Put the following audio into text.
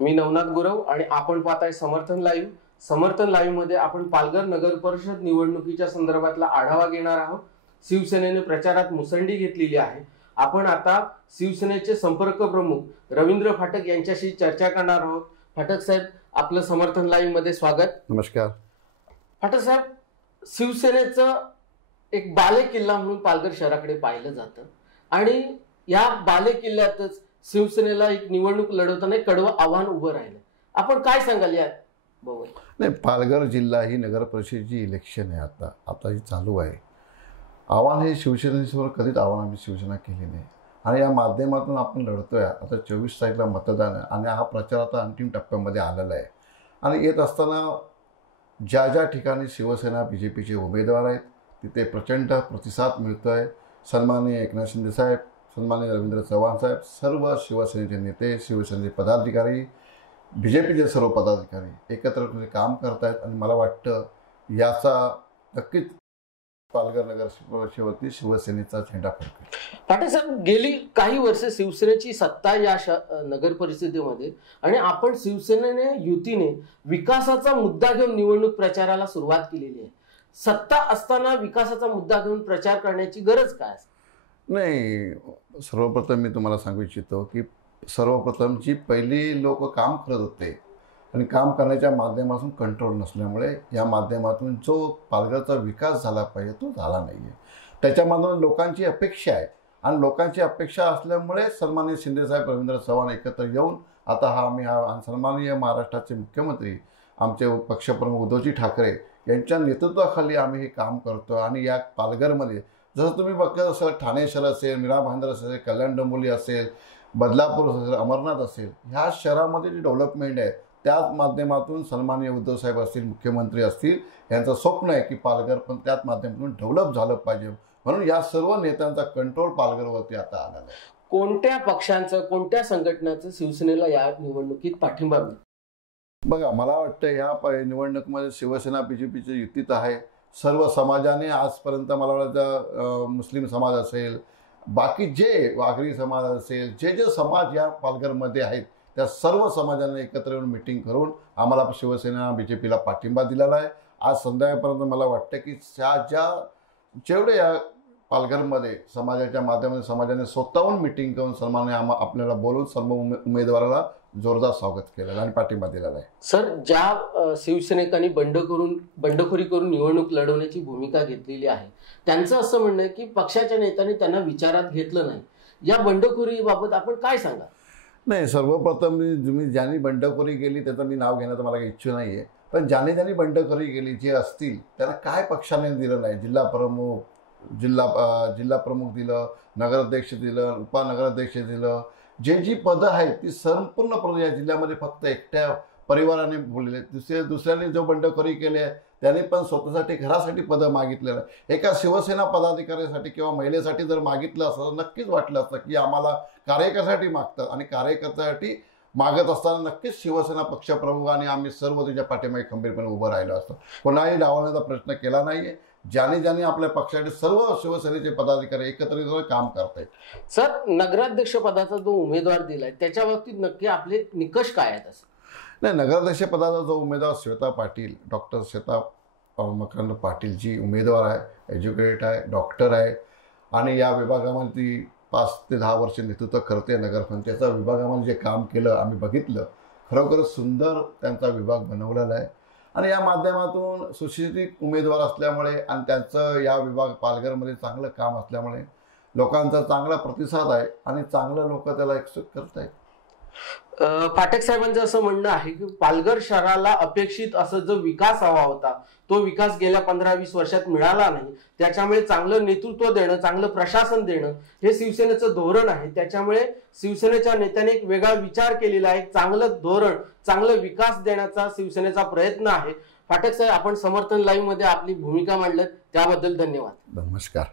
मी नवनाथ गुरव आणि आपण पाहताय समर्थन लाईव्ह. समर्थन लाईव्ह मध्ये आपण पालघर नगर परिषद निवडणुकीच्या संदर्भातला आढावा घेणार आहोत. शिवसेनेने प्रचारात मुसंडी घेतलेली आहे. आपण आता शिवसेनेचे संपर्क प्रमुख रवींद्र फाटक यांच्याशी चर्चा करणार आहोत. फाटक साहेब, आपलं समर्थन लाईव्ह मध्ये स्वागत. नमस्कार. फाटक साहेब, शिवसेनेचं एक बालेकिल्ला म्हणून पालघर शहराकडे पाहिलं जातं आणि या बालेकिल्ल्यातच शिवसेनेला एक निवडणूक लढवताना कडवं आव्हान उभं राहिलं. आपण काय सांगाल या बाबत? नाही, पालघर जिल्हा ही नगर परिषदेची इलेक्शन आहे. आता ही चालू आहे. आव्हान हे शिवसेनेसमोर कधीच आव्हान आम्ही शिवसेना केली नाही आणि या माध्यमातून आपण लढतोय. आता 24 तारखेला मतदान आहे आणि हा प्रचार आता अंतिम टप्प्यामध्ये आलेला आहे आणि येत असताना ज्या ज्या ठिकाणी शिवसेना BJPचे उमेदवार आहेत तिथे प्रचंड प्रतिसाद मिळतो आहे. सन्माननीय एकनाथ शिंदे साहेब, सन्माननीय रवींद्र चव्हाण साहेब, सर्व शिवसेनेचे नेते, शिवसेनेचे पदाधिकारी, BJPचे सर्व पदाधिकारी एकत्र काम करत आहेत आणि मला वाटतं याचा नक्कीच पालघर नगर परिषदेवरती शिवसेनेचा झेंडा फडकेल. पाटील साहेब, गेली काही वर्ष शिवसेनेची सत्ता या नगर परिषदेमध्ये आणि आपण शिवसेनेने युतीने विकासाचा मुद्दा घेऊन निवडणूक प्रचाराला सुरुवात केलेली आहे. सत्ता असताना विकासाचा मुद्दा घेऊन प्रचार करण्याची गरज काय? नाही, सर्वप्रथम मी तुम्हाला सांगू इच्छितो की सर्वप्रथम जी पहिली लोक काम करत होते आणि काम करण्याच्या माध्यमातून कंट्रोल नसल्यामुळे या माध्यमातून जो पालघरचा विकास झाला पाहिजे तो झाला नाही आहे. त्याच्यामधून लोकांची अपेक्षा आहे आणि लोकांची अपेक्षा असल्यामुळे सन्माननीय शिंदेसाहेब, रवींद्र चव्हाण एकत्र येऊन आता आम्ही सन्माननीय महाराष्ट्राचे मुख्यमंत्री आमचे पक्षप्रमुख उद्धवजी ठाकरे यांच्या नेतृत्वाखाली आम्ही हे काम करतो आणि या पालघरमध्ये जसं तुम्ही बघत असाल, ठाणे शहर असेल, मीरा भाईंदर असेल, कल्याण डोंबिवली असेल, बदलापूर असेल, अमरनाथ असेल, ह्या शहरामध्ये जी डेव्हलपमेंट आहे त्याच माध्यमातून सन्माननीय उद्धव साहेब असतील, मुख्यमंत्री असतील, यांचं स्वप्न आहे की पालघर पण त्याच माध्यमातून डेव्हलप झालं पाहिजे. म्हणून या सर्व नेत्यांचा कंट्रोल पालघरवरती आता आलेला आहे. कोणत्या पक्षांचं, कोणत्या संघटनाचं शिवसेनेला या निवडणुकीत पाठिंबा मिळेल? बघा, मला वाटतं या निवडणुकीमध्ये शिवसेना BJPची युतीत आहे. सर्व समाजाने आजपर्यंत मला वाटतं मुस्लिम समाज असेल, बाकी जे वाघरी समाज असेल, जे समाज या पालघरमध्ये आहेत त्या सर्व समाजाने एकत्र येऊन मिटिंग करून आम्हाला शिवसेना BJPला पाठिंबा दिलेला आहे. आज संध्याकाळपर्यंत मला वाटतं की जेवढे या पालघरमध्ये समाजाच्या माध्यमातून समाजाने स्वतःहून मिटिंग करून सन्मानाने आपल्याला बोलून सर्व उमेदवाराला जोरदार स्वागत केलेलं आणि पाठिंबा दिलेला आहे. सर, ज्या शिवसैनिकांनी बंडखोरी करून निवडणूक लढवण्याची भूमिका घेतलेली आहे त्यांचं असं म्हणणं आहे की पक्षाच्या नेत्यांनी त्यांना विचारात घेतलं नाही. या बंडखोरीबाबत आपण काय सांगा? नाही, सर्वप्रथम तुम्ही ज्यांनी बंडखोरी केली त्याचं मी नाव घेण्याचं मला काही इच्छा नाही आहे, पण ज्यांनी बंडखोरी केली जे असतील त्यांना काय पक्षाने दिलं नाही? जिल्हा प्रमुख दिलं, नगराध्यक्ष दिलं, उपनगराध्यक्ष दिलं. जी पदं आहेत ती संपूर्ण पदं या जिल्ह्यामध्ये फक्त एकट्या परिवाराने बोललेले. दुसऱ्याने जो बंडखोरी केली आहे त्याने पण स्वतःसाठी घरासाठी पदं मागितलेलं आहे. एका शिवसेना पदाधिकाऱ्यासाठी किंवा महिलेसाठी जर मागितलं असतं तर नक्कीच वाटलं असतं की आम्हाला कार्यकर्त्यासाठी मागतात आणि कार्यकर्त्यासाठी मागत असताना नक्कीच शिवसेना पक्षप्रमुख आणि आम्ही सर्व तुझ्या पाठीमागे खंबीरपणे उभं राहिलो असतो. कोणाही डावलण्याचा प्रश्न केला नाही आहे. ज्याने आपल्या पक्षाचे सर्व शिवसेनेचे पदाधिकारी एकत्रित काम करत आहेत. सर, नगराध्यक्ष पदाचा जो उमेदवार दिलाय त्याच्या बाबतीत नक्की आपले निकष काय आहेत? असं नाही, नगराध्यक्ष पदाचा जो उमेदवार श्वेता पाटील, डॉक्टर श्वेता मकरंद पाटील जी उमेदवार आहे, एज्युकेटेड आहे, डॉक्टर आहे आणि या विभागामध्ये ती 5 ते 10 वर्ष नेतृत्व करते. नगरपंचायतच्या विभागामध्ये जे काम केलं आम्ही बघितलं. खरोखरच सुंदर त्यांचा विभाग बनवलेला आहे आणि या माध्यमातून सुशिक्षित उमेदवार असल्यामुळे आणि त्यांचं या विभाग पालघरमध्ये चांगलं काम असल्यामुळे लोकांचा चांगला प्रतिसाद आहे आणि चांगलं लोक त्याला एक्सेप्ट करत आहेत. फाटक साहेबांचं असं म्हणणं आहे की पालघर शहराला अपेक्षित असं जो विकास हवा होता तो विकास गेल्या 15-20 वर्षात मिळाला नाही. त्याच्यामुळे चांगलं नेतृत्व देणं, चांगलं प्रशासन देणं हे शिवसेनेचं धोरण आहे. त्याच्यामुळे शिवसेनेच्या नेत्याने एक वेगळा विचार केलेला आहे. चांगलं धोरण, चांगलं विकास देण्याचा शिवसेनेचा प्रयत्न आहे. फाटक साहेब, आपण समर्थन लाईव्ह मध्ये आपली भूमिका मांडली त्याबद्दल धन्यवाद. नमस्कार.